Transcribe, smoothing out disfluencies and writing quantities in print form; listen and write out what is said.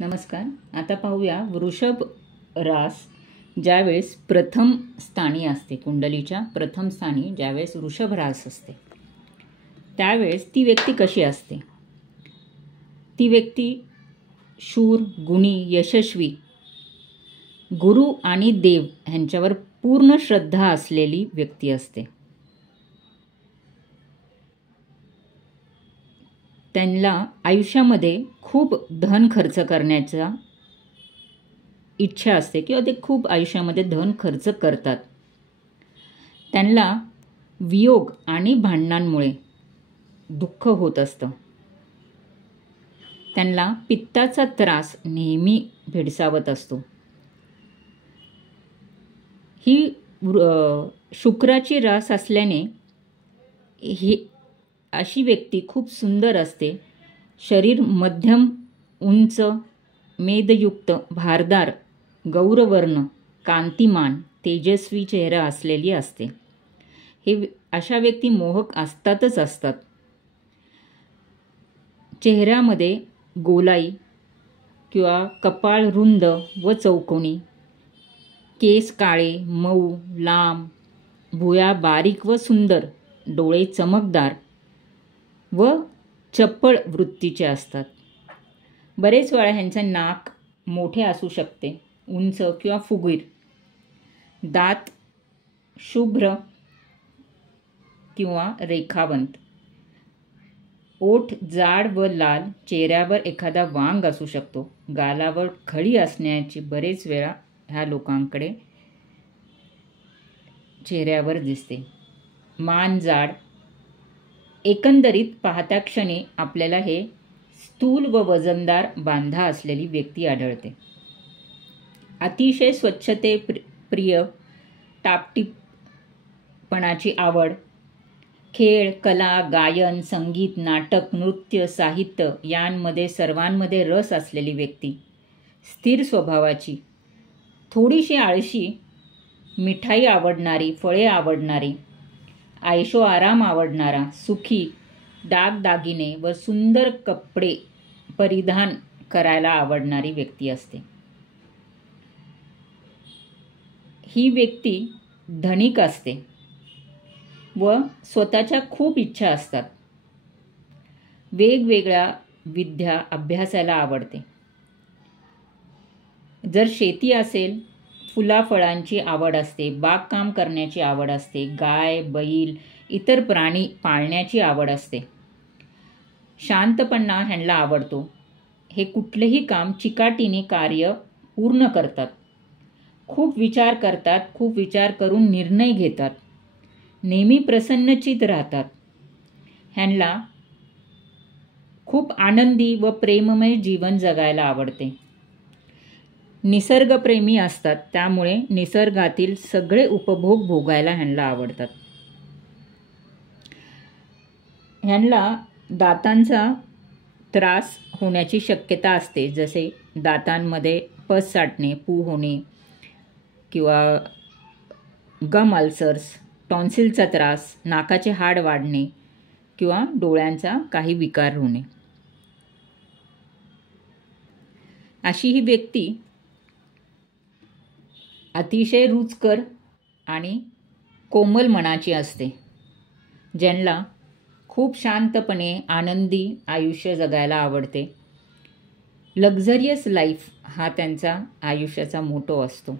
नमस्कार. आता पाहूया वृषभ रास ज्यावेळेस प्रथम स्थानी असते, कुंडलीच्या प्रथम स्थानी ज्यावेळेस वृषभ रास असते त्यावेळेस ती व्यक्ती कशी असते. ती व्यक्ती शूर, गुणी, यशस्वी, गुरु आणि देव ह्यांच्यावर पूर्ण श्रद्धा असलेली व्यक्ती असते. त्यांना आयुष्यामध्ये खूप धन खर्च करण्याचा इच्छा असते किंवा ते खूप आयुष्यामध्ये धन खर्च करतात. त्यांना वियोग आणि भांडणांमुळे दुःख होत असतं. त्यांना पित्ताचा त्रास नेहमी भेडसावत असतो. ही शुक्राची रास असल्याने ही अशी व्यक्ती खूप सुंदर असते. शरीर मध्यम उंच, मेदयुक्त, भारदार, गौरवर्ण, कांतिमान, तेजस्वी चेहरा असलेली असते. अशा व्यक्ती मोहक असतातच असतात. चेहऱ्यामध्ये गोलाई किंवा कपाळ रुंद व चौकोनी, केस काळे, मऊ, लांब, भुया बारीक व सुंदर, डोळे चमकदार व चप्पळ वृत्तीचे असतात. बरेच वेळा ह्यांचे नाक मोठे असू शकते, उंच किंवा फुगीर, दात शुभ्र किंवा रेखावंत, ओठ जाड व लाल, चेहऱ्यावर एखादा वांग असू शकतो, गालावर खळी असण्याची बरेच वेळा ह्या लोकांकडे चेहऱ्यावर दिसते. मान जाड. एकंदरीत पाहत्या क्षणी आपल्याला हे स्थूल व वजनदार बांधा असलेली व्यक्ती आढळते. अतिशय स्वच्छते प्रिय, टापटीपणाची आवड, खेळ, कला, गायन, संगीत, नाटक, नृत्य, साहित्य यांमध्ये सर्वांमध्ये रस असलेली व्यक्ती. स्थिर स्वभावाची, थोडीशी आळशी, मिठाई आवडणारी, फळे आवडणारी, आयशो आराम आवडणारा, सुखी, दागदागिने व सुंदर कपडे परिधान करायला आवडणारी व्यक्ती असते. ही व्यक्ती धनिक असते व स्वतःच्या खूप इच्छा असतात. वेगवेगळ्या विद्या अभ्यासायला आवडते. जर शेती असेल, फुलाफळांची आवड असते, बागकाम करण्याची आवड असते, गाय, बैल, इतर प्राणी पाळण्याची आवड असते. शांतपणा ह्यांना आवडतो. हे कुठलेही काम चिकाटीने कार्य पूर्ण करतात. खूप विचार करतात, खूप विचार करून निर्णय घेतात. नेहमी प्रसन्नचित राहतात. ह्यांना खूप आनंदी व प्रेममय जीवन जगायला आवडते. निसर्गप्रेमी असतात, त्यामुळे निसर्गातील सगळे उपभोग भोगायला ह्यांना आवडतात. ह्यांना दातांचा त्रास होण्याची शक्यता असते, जसे दातांमध्ये पस साठणे, पू होणे किंवा गम अल्सर्स, टॉन्सिलचा त्रास, नाकाचे हाड वाढणे किंवा डोळ्यांचा काही विकार होणे. अशी ही व्यक्ती अतिशय रुचकर आणि कोमल मनाची असते, ज्यांना खूप शांतपणे आनंदी आयुष्य जगायला आवडते. लक्झरियस लाईफ हा त्यांचा आयुष्याचा मोटो असतो.